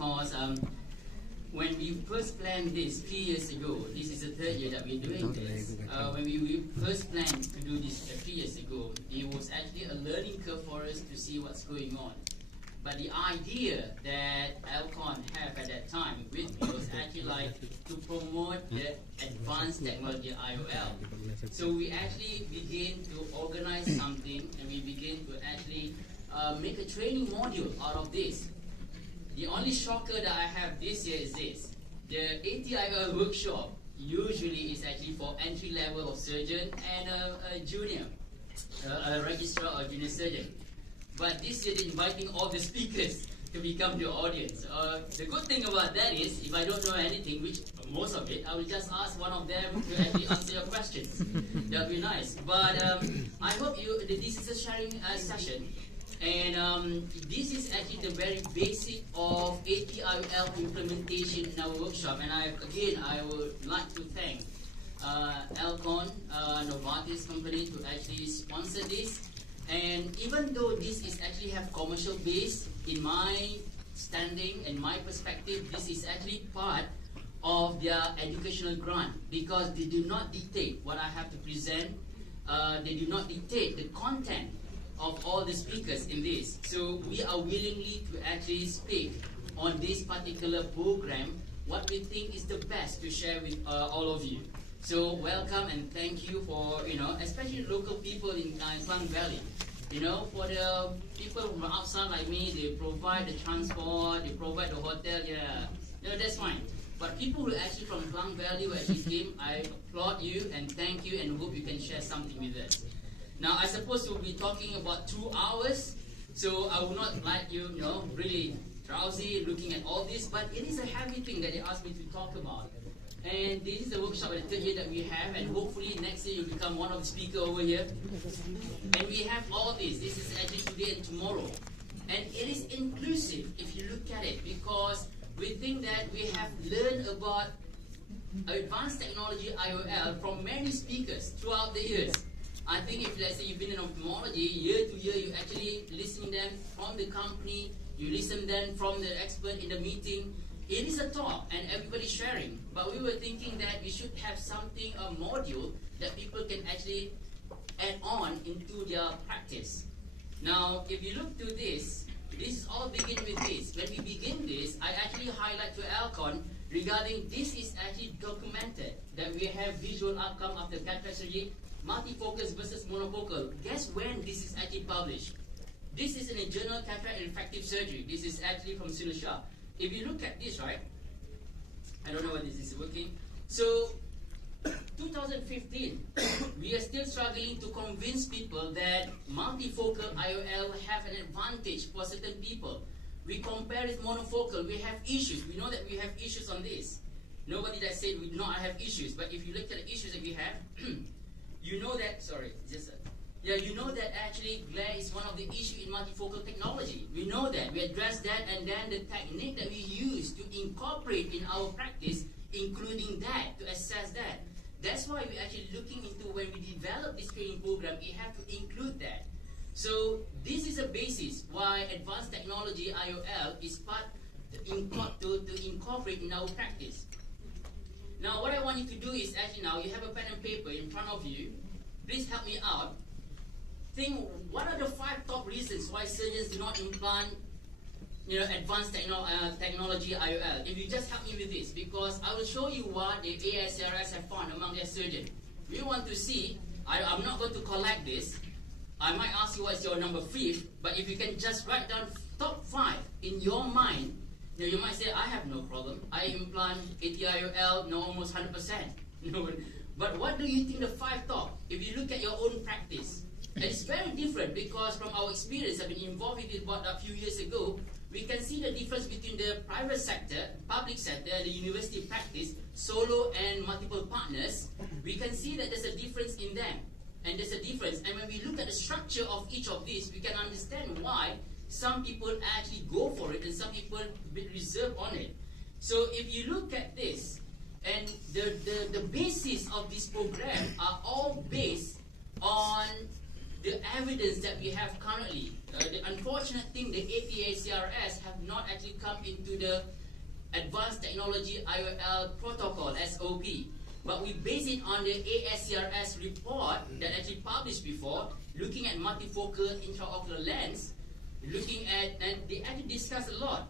Because when we first planned this 3 years ago, this is the third year that we're doing this. When we first planned to do this 3 years ago, it was actually a learning curve for us to see what's going on. But the idea that Alcon had at that time with me was actually like to promote the advanced technology IOL. So we actually began to organize something, and we began to actually make a training module out of this. The only shocker that I have this year is this. The AT-IOL workshop usually is actually for entry level of surgeon and a junior, a registrar or junior surgeon. But this year they're inviting all the speakers to become the audience. The good thing about that is, if I don't know anything, which most of it, I will just ask one of them to actually answer your questions. That would be nice. But I hope this is a sharing session. And this is actually the very basic of AT-IOL implementation in our workshop. And I would like to thank Alcon, Novartis company, to actually sponsor this. And even though this is actually have commercial base, in my standing and my perspective, this is actually part of their educational grant, because they do not dictate what I have to present. They do not dictate the content of all the speakers in this. So we are willingly to actually speak on this particular program, what we think is the best to share with all of you. So welcome and thank you for, especially local people in Klang Valley. For the people from outside like me, they provide the transport, they provide the hotel, that's fine. But people who actually from Klang Valley who actually came, I applaud you and thank you and hope you can share something with us. Now, I suppose we'll be talking about 2 hours, so I will not like you, really drowsy looking at all this, but it is a heavy thing that they asked me to talk about. And this is the workshop at the third year that we have, and hopefully next year you'll become one of the speakers over here. And we have all this. This is actually today and tomorrow. And it is inclusive if you look at it, because we think that we have learned about advanced technology IOL from many speakers throughout the years. I think if, let's say, you've been in ophthalmology, year to year, you actually listen them from the company, you listen them from the expert in the meeting. It is a talk and everybody's sharing. But we were thinking that we should have something, a module that people can actually add on into their practice. Now, if you look to this is all begin with this. When we begin this, I actually highlight to Alcon regarding this is actually documented that we have visual outcome after cataract surgery, multifocus versus monofocal. Guess when this is actually published? This is in a journal Cataract and Refractive Surgery. This is actually from Sinosha. If you look at this, right? I don't know whether this is working. So, 2015, we are still struggling to convince people that multifocal IOL have an advantage for certain people. We compare it monofocal, we have issues. We know that we have issues on this. Nobody that said we do not have issues, but if you look at the issues that we have, you know that, you know that actually glare is one of the issues in multifocal technology. We know that. We address that, and then the technique that we use to incorporate in our practice, including that, to assess that. That's why we're actually looking into when we develop this training program, we have to include that. So this is a basis why advanced technology IOL is part to incorporate in our practice. Now what I want you to do is actually now you have a pen and paper in front of you. Please help me out. Think what are the 5 top reasons why surgeons do not implant advanced technology IOL. If you just help me with this, because I will show you what the ASRS have found among their surgeons. We want to see, I'm not going to collect this. I might ask you what's your number 5, but if you can just write down top 5 in your mind, you might say, I have no problem. I implant AT-IOL, almost 100%. But what do you think the 5 top? If you look at your own practice, it's very different, because from our experience, I've been involved with it about a few years ago, we can see the difference between the private sector, public sector, the university practice, solo and multiple partners. We can see that there's a difference in them. And there's a difference. And when we look at the structure of each of these, we can understand why some people actually go for it and some people be reserved on it. So if you look at this, and the basis of this program are all based on the evidence that we have currently. The unfortunate thing, the AT-IOL have not actually come into the Advanced Technology IOL Protocol, SOP. But we base it on the ASCRS report that actually published before, looking at multifocal intraocular lens, looking at, and they actually discuss a lot.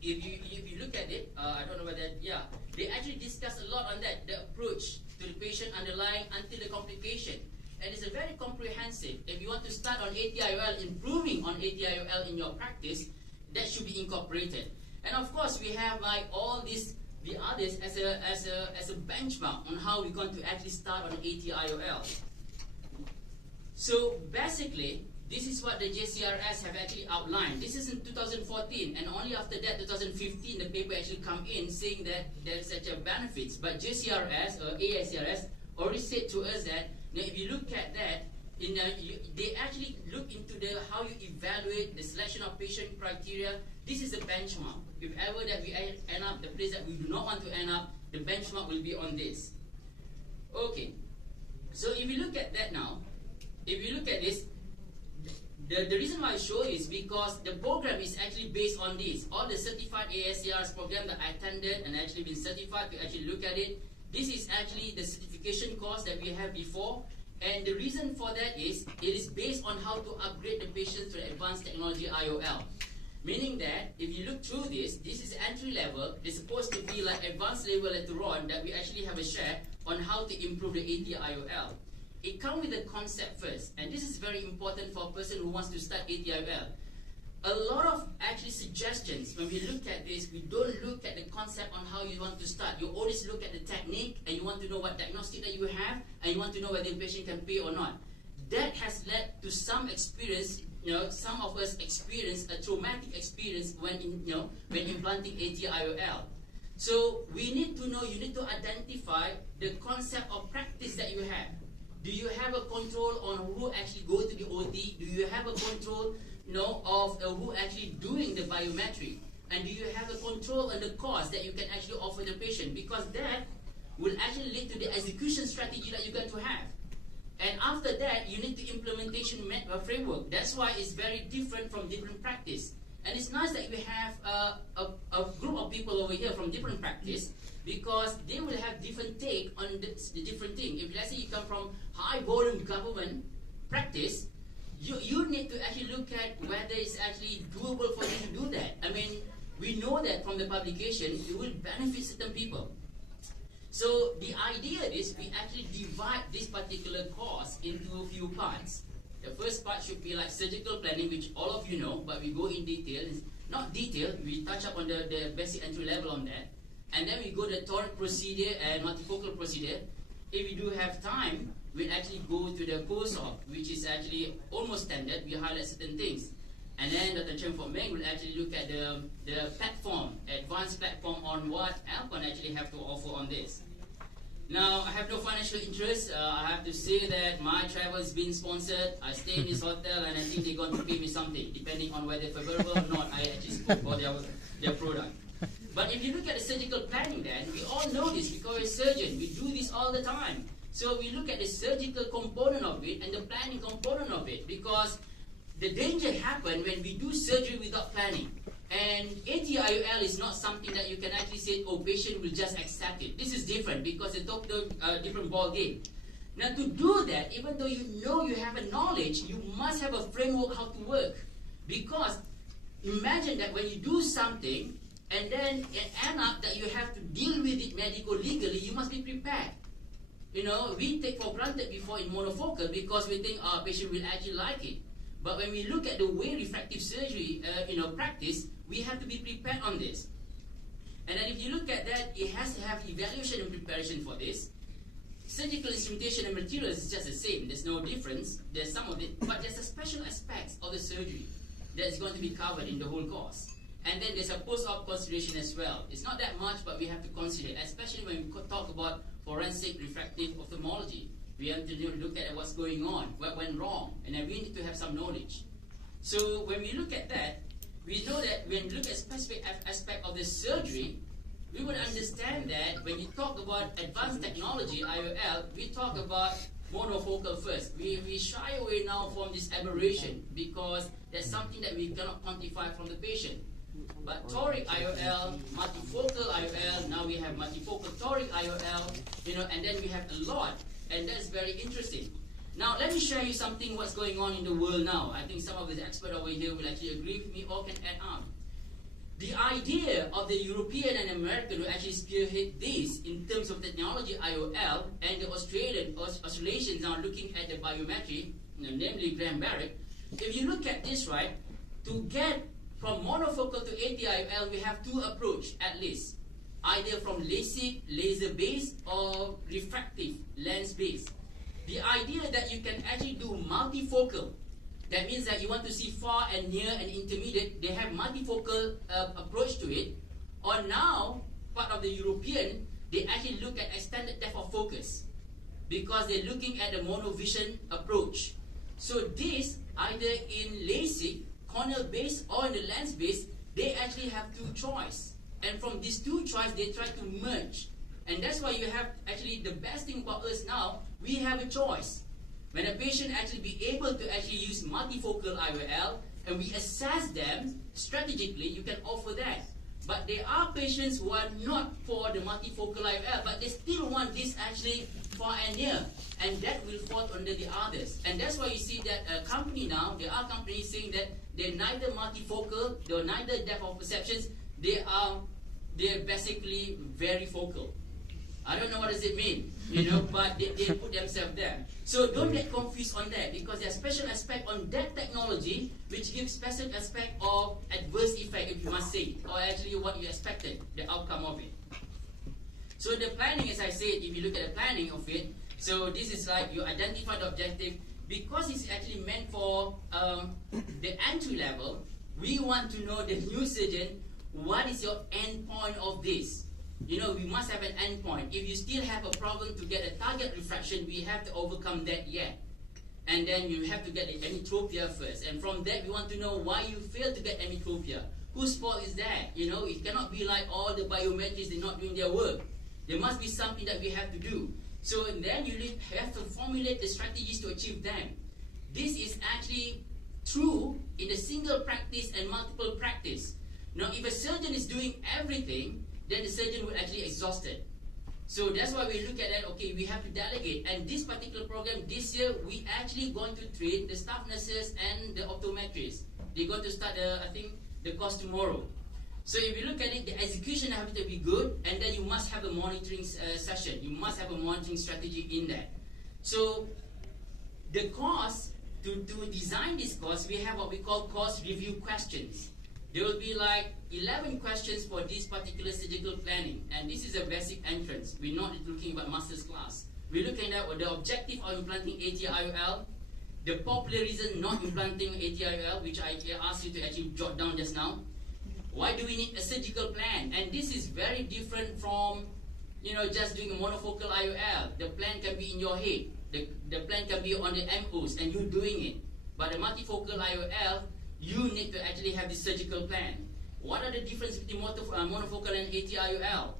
If you look at it, I don't know whether, yeah, they actually discuss a lot on that, the approach to the patient underlying until the complication. And it's a very comprehensive. If you want to start on AT-IOL, improving on AT-IOL in your practice, that should be incorporated. And of course, we have like all these, the others as a benchmark on how we're going to actually start on AT-IOL. So basically, this is what the JCRS have actually outlined. This is in 2014, and only after that, 2015, the paper actually come in saying that there's such a benefits. But JCRS or ASCRS already said to us that, now if you look at that, they actually look into how you evaluate the selection of patient criteria. This is the benchmark. If ever that we end up the place that we do not want to end up, the benchmark will be on this. Okay, so if you look at that now, if you look at this, the reason why I show is because the program is actually based on this. All the certified ASCRS program that I attended and actually been certified to actually look at it, this is actually the certification course that we have before. And the reason for that is, it is based on how to upgrade the patients to the Advanced Technology IOL. Meaning that, if you look through this is entry level. It's supposed to be like advanced level later on that we actually have a share on how to improve the AT-IOL. It comes with the concept first, and this is very important for a person who wants to start AT-IOL. A lot of actually suggestions, when we look at this, we don't look at the concept on how you want to start. You always look at the technique, and you want to know what diagnostic that you have, and you want to know whether the patient can pay or not. That has led to some experience. Some of us experience a traumatic experience when implanting AT-IOL. So we need to know, you need to identify the concept of practice that you have. Do you have a control on who actually go to the OT? Do you have a control of who actually doing the biometry? And do you have a control on the cost that you can actually offer the patient? Because that will actually lead to the execution strategy that you're going to have. And after that, you need the implementation framework. That's why it's very different from different practice. And it's nice that we have a group of people over here from different practice, because they will have different take on the different thing. If let's say you come from high volume government practice, you need to actually look at whether it's actually doable for you to do that. I mean, we know that from the publication, it will benefit certain people. So the idea is we actually divide this particular course into a few parts. The first part should be like surgical planning, which all of you know, but we go in detail. It's not detail, we touch up on the basic entry level on that. And then we go to the Toric procedure and multifocal procedure. If we do have time, we'll actually go to the Assoc, which is actually almost standard. We highlight certain things. And then Dr. Chen For Meng will actually look at the platform, advanced platform on what Alcon actually have to offer on this. Now, I have no financial interest. I have to say that my travel is being sponsored. I stay in this hotel, and I think they're going to pay me something, depending on whether favorable or not. I actually spoke for their product. But if you look at the surgical planning, then we all know this because we're surgeons. We do this all the time. So we look at the surgical component of it and the planning component of it, because the danger happens when we do surgery without planning. And AT-IOL is not something that you can actually say, oh, patient will just accept it. This is different because it's a different ball game. Now, to do that, even though you know you have a knowledge, you must have a framework how to work. Because imagine that when you do something and then it ends up that you have to deal with it medico-legally, you must be prepared. We take for granted before in monofocal because we think our patient will actually like it. But when we look at the way refractive surgery practice, we have to be prepared on this. And then if you look at that, it has to have evaluation and preparation for this. Surgical instrumentation and materials is just the same. There's no difference. There's some of it, but there's a special aspects of the surgery that's going to be covered in the whole course. And then there's a post-op consideration as well. It's not that much, but we have to consider, especially when we talk about forensic refractive ophthalmology. We have to look at what's going on, what went wrong, and then we need to have some knowledge. So when we look at that, we know that when we look at specific aspect of the surgery, we would understand that when you talk about advanced technology, IOL, we talk about monofocal first. We shy away now from this aberration because that's something that we cannot quantify from the patient. But toric IOL, multifocal IOL, now we have multifocal toric IOL, and then we have a lot, and that's very interesting. Now let me share you something what's going on in the world now. I think some of the experts over here will actually agree with me or can add on. The idea of the European and American will actually spearhead this in terms of technology IOL, and the Australians are looking at the biometry, namely Graham Barrett. If you look at this, right, to get from monofocal to AT-IOL, we have two approaches at least, either from LASIK, laser-based, or refractive, lens-based. The idea that you can actually do multifocal, that means that you want to see far and near and intermediate, they have multifocal approach to it. Or now, part of the European, they actually look at extended depth of focus because they're looking at the monovision approach. So this, either in LASIK, cornea based or in the lens based, they actually have two choices. And from these two choices, they try to merge. And that's why you have actually the best thing about us now, we have a choice. When a patient actually be able to actually use multifocal IOL and we assess them strategically, you can offer that. But there are patients who are not for the multifocal IOL, but they still want this actually far and near, and that will fall under the others. And that's why you see that a company now, there are companies saying that they're neither multifocal, they're neither depth of perceptions, they're basically very focal. I don't know what does it mean, but they put themselves there. So don't get confused on that, because there's special aspect on that technology which gives special aspect of adverse effect, if you must say, or actually what you expected, the outcome of it. So the planning, as I said, if you look at the planning of it, so this is like you identify the objective, because it's actually meant for the entry level. We want to know, the new surgeon, what is your end point of this? We must have an end point. If you still have a problem to get a target refraction, we have to overcome that yet. And then you have to get the ametropia first. And from that, we want to know why you failed to get ametropia. Whose fault is that? It cannot be like all the biometrics, they're not doing their work. There must be something that we have to do. So and then you have to formulate the strategies to achieve them. This is actually true in a single practice and multiple practice. Now, if a surgeon is doing everything, then the surgeon will actually exhaust it. So that's why we look at that, okay, we have to delegate. And this particular program, this year, we actually going to train the staff nurses and the optometrists. They're going to start, I think, the course tomorrow. So if you look at it, the execution has to be good, and then you must have a monitoring session. You must have a monitoring strategy in that. So the course, to design this course, we have what we call course review questions. There will be like 11 questions for this particular surgical planning, and this is a basic entrance. We're not looking about master's class. We're looking at the objective of implanting AT-IOL, the popular reason not implanting AT-IOL, which I asked you to actually jot down just now. Why do we need a surgical plan? And this is very different from, just doing a monofocal IOL. The plan can be in your head. The plan can be on the MOs, and you're doing it. But the multifocal IOL, you need to actually have this surgical plan. What are the differences between monofocal and AT-IOL?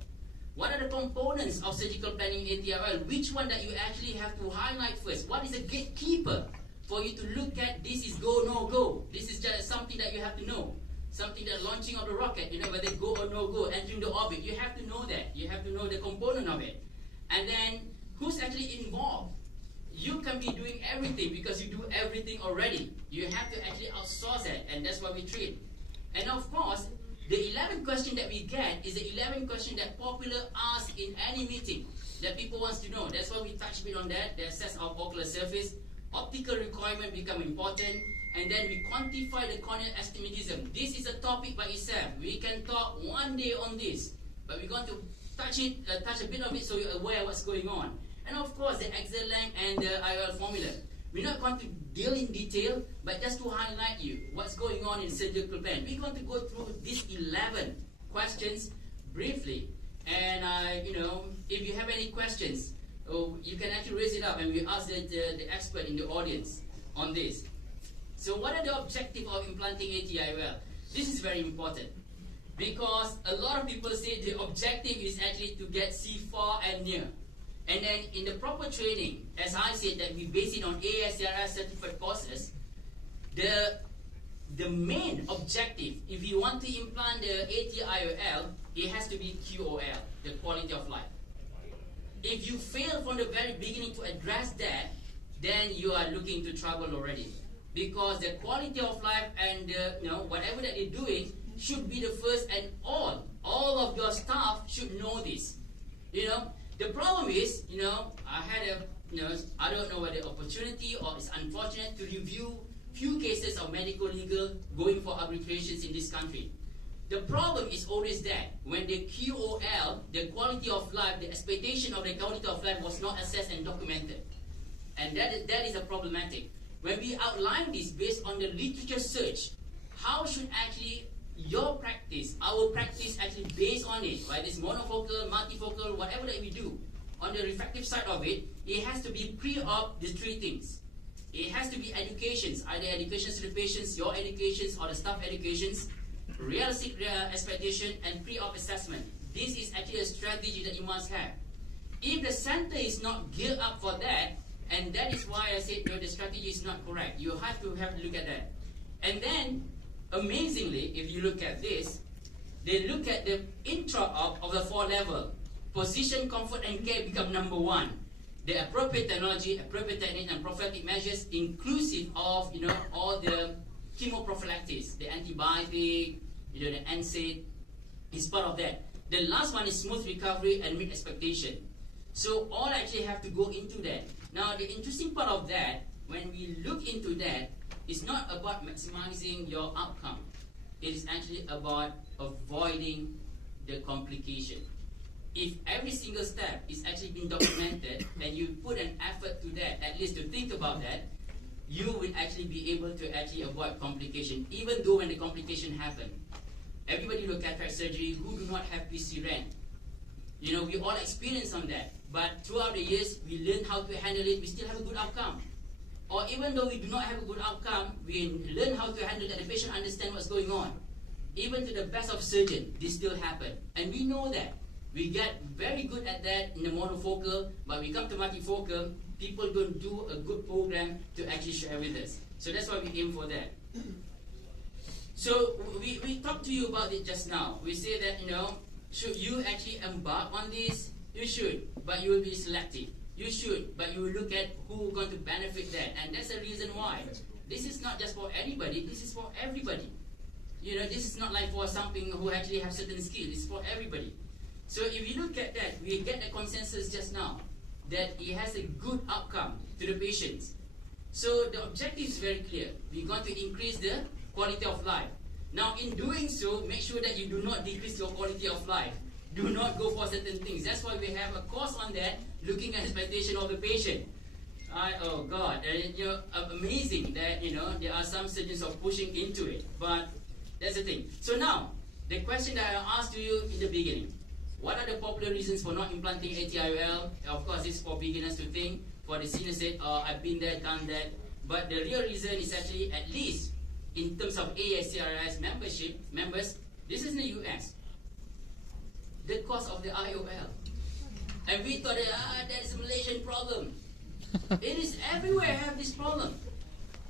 What are the components of surgical planning AT-IOL? Which one that you actually have to highlight first? What is a gatekeeper for you to look at? This is go, no go. This is just something that you have to know. Something that launching of the rocket, whether go or no go, entering the orbit. You have to know that. You have to know the component of it. And then, who's actually involved? You can be doing everything because you do everything already. You have to actually outsource it, and that's what we treat. And of course, the 11 question that we get is the 11 question that popular ask in any meeting that people wants to know. That's why we touch a bit on that. The assess of ocular surface, optical requirement become important, and then we quantify the corneal astigmatism. This is a topic by itself. We can talk one day on this, but we're going to touch a bit of it so you're aware what's going on. And of course, the axial length and the IOL formula. We're not going to deal in detail, but just to highlight you what's going on in surgical plan. We're going to go through these 11 questions briefly. And, if you have any questions, you can actually raise it up and we ask the expert in the audience on this. So what are the objectives of implanting AT-IOL? This is very important because a lot of people say the objective is actually to get see far and near. And then in the proper training, as I said, that we base it on ASCRS certified courses, the main objective, if you want to implant the AT-IOL, it has to be QOL, the quality of life. If you fail from the very beginning to address that, then you are looking into trouble already. Because the quality of life and whatever that you're doing should be the first, and all of your staff should know this. The problem is, I had I don't know whether opportunity or it's unfortunate to review few cases of medical legal going for arbitrations in this country. The problem is always that when the QOL, the quality of life, the expectation of the quality of life was not assessed and documented. And that is a problematic. When we outline this based on the literature search, how should actually your practice, our practice actually based on it, right? This monofocal, multifocal, whatever that we do, on the refractive side of it, it has to be pre-op the three things. It has to be educations, either educations to the patients, your educations, or the staff educations, realistic expectation, and pre-op assessment. This is actually a strategy that you must have. If the center is not geared up for that, and that is why I said the strategy is not correct. You have to look at that. And then, amazingly, if you look at this, they look at the intra-op of the 4 level. Position, comfort, and care become number 1. The appropriate technology, appropriate technique, and prophylaxis measures, inclusive of all the chemoprophylactics, the antibiotic, the NSAID, is part of that. The last one is smooth recovery and meet expectation. So all actually have to go into that. Now the interesting part of that, when we look into that, it's not about maximizing your outcome. It is actually about avoiding the complication. If every single step is actually been documented and you put an effort to that, at least to think about that, you will actually be able to actually avoid complication, even though when the complication happen. Everybody do cataract surgery who do not have PC rent. We all experience on that. But throughout the years, we learn how to handle it, we still have a good outcome. Or even though we do not have a good outcome, we learn how to handle that the patient understand what's going on. Even to the best of surgeon, this still happen. And we know that. We get very good at that in the monofocal, but we come to multifocal, people don't do a good program to actually share with us. So that's why we aim for that. So we talked to you about it just now. We say that, should you actually embark on this? You should, but you will be selective. You should, but you will look at who is going to benefit that. And that's the reason why. This is not just for anybody, this is for everybody. This is not like for something who actually have certain skills, it's for everybody. So if you look at that, we get the consensus just now that it has a good outcome to the patients. So the objective is very clear. We're going to increase the quality of life. Now in doing so, make sure that you do not decrease your quality of life. Do not go for certain things. That's why we have a course on that, looking at expectation of the patient. Oh God, amazing that there are some surgeons are pushing into it, but that's the thing. So now, the question that I asked to you in the beginning, what are the popular reasons for not implanting AT-IOL? Of course, it's for beginners to think. For the senior said, I've been there, done that. But the real reason is actually, at least in terms of ASCRS members, this is in the US. The cost of the IOL. And we thought that is a Malaysian problem. It is everywhere have this problem.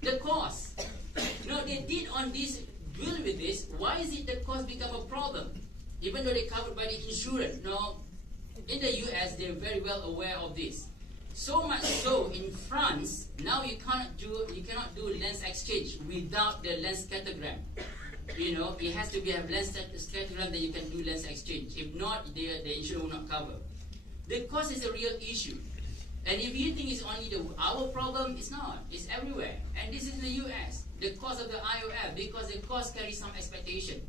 The cost. They did on this, deal with this. Why is it the cost become a problem? Even though they're covered by the insurance. In the US, they're very well aware of this. So much so, in France, now you cannot do lens exchange without the lens scattergram. It has to be a lens scattergram that you can do lens exchange. If not, the insurance will not cover. The cost is a real issue. And if you think it's only our problem, it's not. It's everywhere. And this is in the US. The cost of the IOL, because the cost carries some expectation.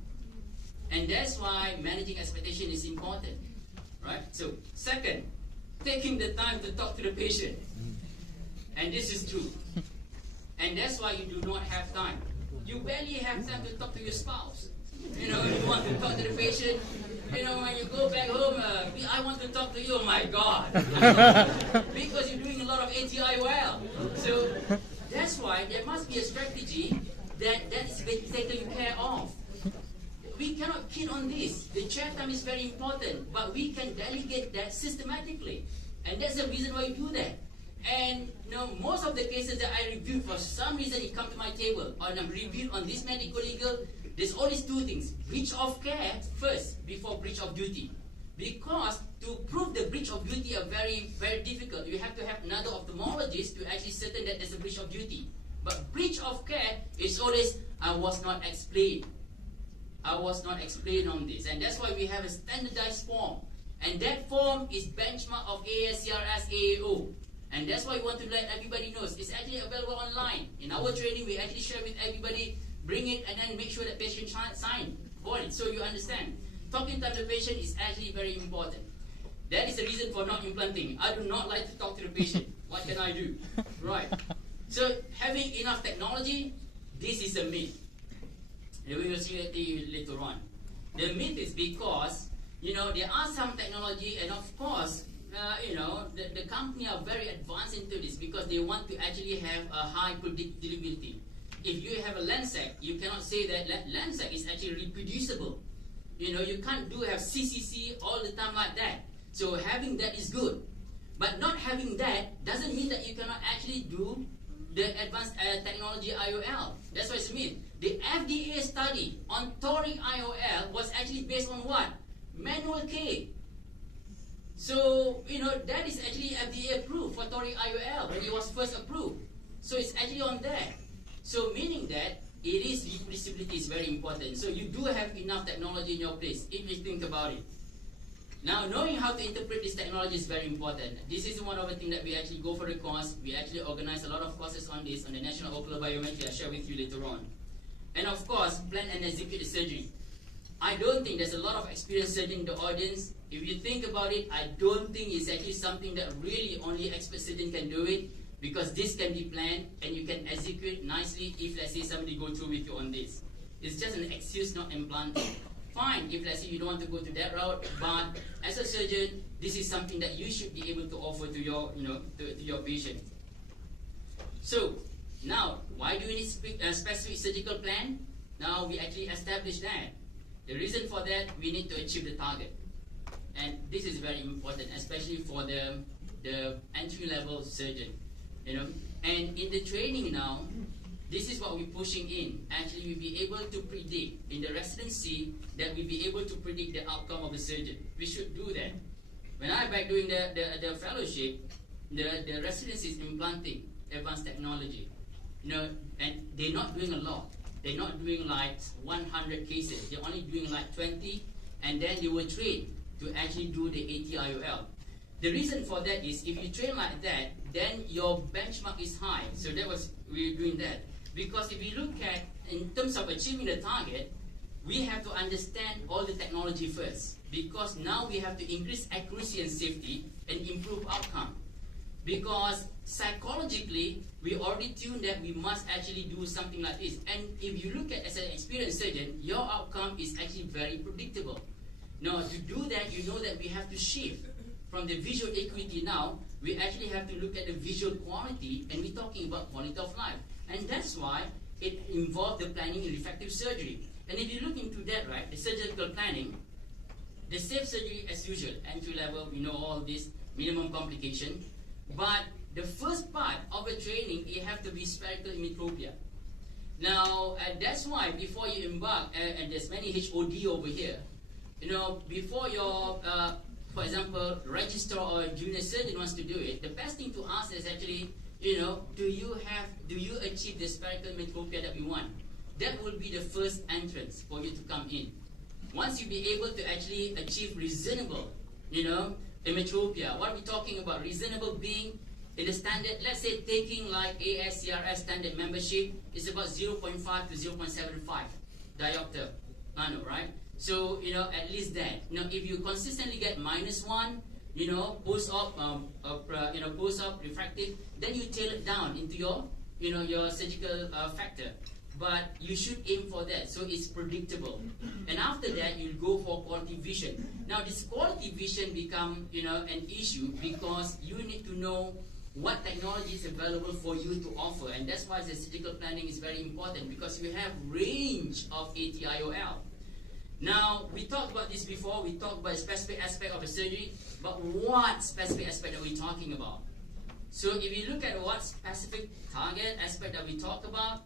And that's why managing expectation is important. Right? So, second, taking the time to talk to the patient. And this is true. And that's why you do not have time. You barely have time to talk to your spouse. You want to talk to the patient. When you go back home, I want to talk to you, oh my God. Because you're doing a lot of AT-IOL. So that's why there must be a strategy that's being taken care of. We cannot kid on this. The chair time is very important, but we can delegate that systematically. And that's the reason why you do that. And most of the cases that I reviewed, for some reason it come to my table, or I'm reviewed on this medical legal, there's always two things. Breach of care first, before breach of duty. Because to prove the breach of duty are very, very difficult. You have to have another ophthalmologist to actually certain that there's a breach of duty. But breach of care is always, I was not explained. I was not explained on this. And that's why we have a standardized form. And that form is benchmark of ASCRS AAO. And that's why we want to let everybody know. It's actually available online. In our training, we actually share with everybody, bring it, and then make sure that patient sign for it, so you understand. Talking to the patient is actually very important. That is the reason for not implanting. I do not like to talk to the patient. What can I do? Right. So having enough technology, this is a myth. And we will see it later on. The myth is because, there are some technology, and of course, the company are very advanced into this because they want to actually have a high predictability. If you have a LANSAC, you cannot say that LANSAC is actually reproducible. You can't have CCC all the time like that. So having that is good. But not having that doesn't mean that you cannot actually do the advanced technology IOL. That's what it means. The FDA study on Toric IOL was actually based on what? Manual K. So, that is actually FDA approved for Toric IOL when it was first approved. So it's actually on there. So meaning that reproducibility is very important. So you do have enough technology in your place, if you think about it. Now, knowing how to interpret this technology is very important. This is one of the things that we actually go for the course. We actually organize a lot of courses on this, on the National Ocular Biometry. I'll share with you later on. And of course, plan and execute the surgery. I don't think there's a lot of experienced surgeon in the audience. If you think about it, I don't think it's actually something that really only expert surgeon can do it, because this can be planned and you can execute nicely if, let's say, somebody go through with you on this. It's just an excuse not implanting. Fine, if let's say you don't want to go to that route, but as a surgeon, this is something that you should be able to offer to your, to your patient. So now, why do we need a specific surgical plan? Now we actually established that. The reason for that, we need to achieve the target. And this is very important, especially for the entry-level surgeon. And in the training now, this is what we're pushing in. Actually, we'll be able to predict in the residency that we'll be able to predict the outcome of the surgeon. We should do that. When I'm back doing the fellowship, the residency is implanting advanced technology. And they're not doing a lot. They're not doing like 100 cases. They're only doing like 20, and then they were trained to actually do the AT-IOL. The reason for that is if you train like that, then your benchmark is high. So we're doing that. Because if you look at, in terms of achieving the target, we have to understand all the technology first. Because now we have to increase accuracy and safety and improve outcome. Because psychologically, we already tuned that we must actually do something like this. And if you look at, as an experienced surgeon, your outcome is actually very predictable. Now, to do that, you know that we have to shift from the visual acuity now. We actually have to look at the visual quality, and we're talking about quality of life. And that's why it involved the planning in refractive surgery. And if you look into that, right, the surgical planning, the safe surgery as usual, entry level, we know all this, minimum complication. But the first part of the training, it have to be spherical emmetropia. Now, that's why before you embark, and there's many HOD over here, before your, for example, registrar or junior surgeon wants to do it, the best thing to ask is actually, do you achieve the spherical emmetropia that we want? That will be the first entrance for you to come in. Once you be able to actually achieve reasonable, emmetropia, what we're talking about, reasonable being in the standard, let's say taking like ASCRS standard membership is about 0.5 to 0.75 diopter nano, right? So, at least that. If you consistently get -1, post-op, post-op refractive, then you tail it down into your, your surgical factor. But you should aim for that, so it's predictable. And after that, you'll go for quality vision. Now, this quality vision become, an issue because you need to know what technology is available for you to offer. And that's why the surgical planning is very important, because you have range of AT-IOL. Now, we talked about this before. We talked about a specific aspect of the surgery, but what specific aspect are we talking about? So if you look at what specific target aspect that we talk about,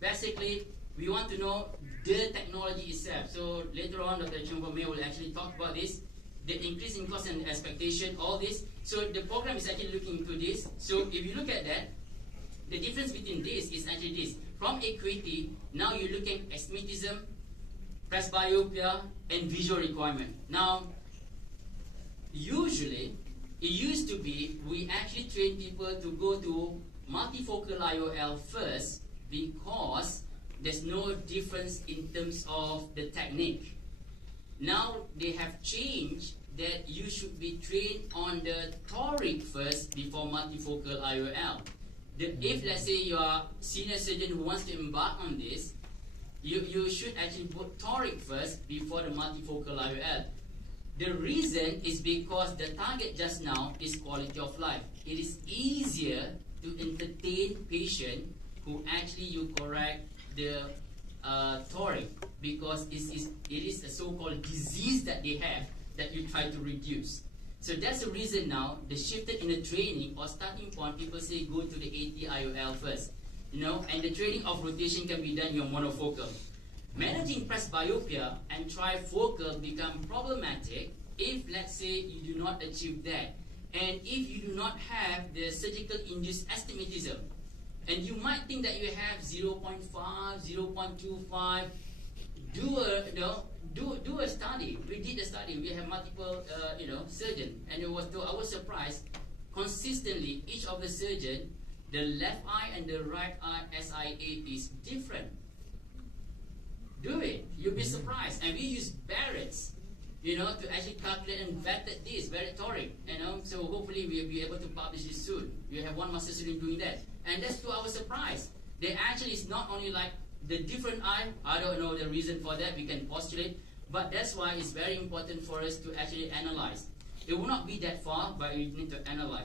basically, we want to know the technology itself. So later on, Dr. Chungpomei will actually talk about this, the increase in cost and expectation, all this. So the program is actually looking into this. So if you look at that, the difference between this is actually this. From acuity, now you're looking at astigmatism, presbyopia, and visual requirement. Now, usually, it used to be we actually train people to go to multifocal IOL first because there's no difference in terms of the technique. Now they have changed that you should be trained on the Toric first before multifocal IOL. If let's say you are a senior surgeon who wants to embark on this, you should actually put Toric first before the multifocal IOL. The reason is because the target just now is quality of life. It is easier to entertain patient who actually you correct the Toric because it is a so-called disease that they have that you try to reduce. So that's the reason now the shifted in the training or starting point, people say go to the AT-IOL first. And the training of rotation can be done in your monofocal. Managing presbyopia and trifocal become problematic if, let's say, you do not achieve that. And if you do not have the surgical induced astigmatism. And you might think that you have 0.5, 0.25, do a study. We did a study. We have multiple, surgeons. And I was surprised, consistently, each of the surgeons, the left eye and the right eye SIA is different. Do it. You'll be surprised. And we use Barrett's, to actually calculate and vetted this, very Toric, So hopefully we'll be able to publish this soon. We have one master student doing that. And that's to our surprise. They actually is not only like the different eye, I don't know the reason for that, we can postulate, but that's why it's very important for us to actually analyze. It will not be that far, but we need to analyze.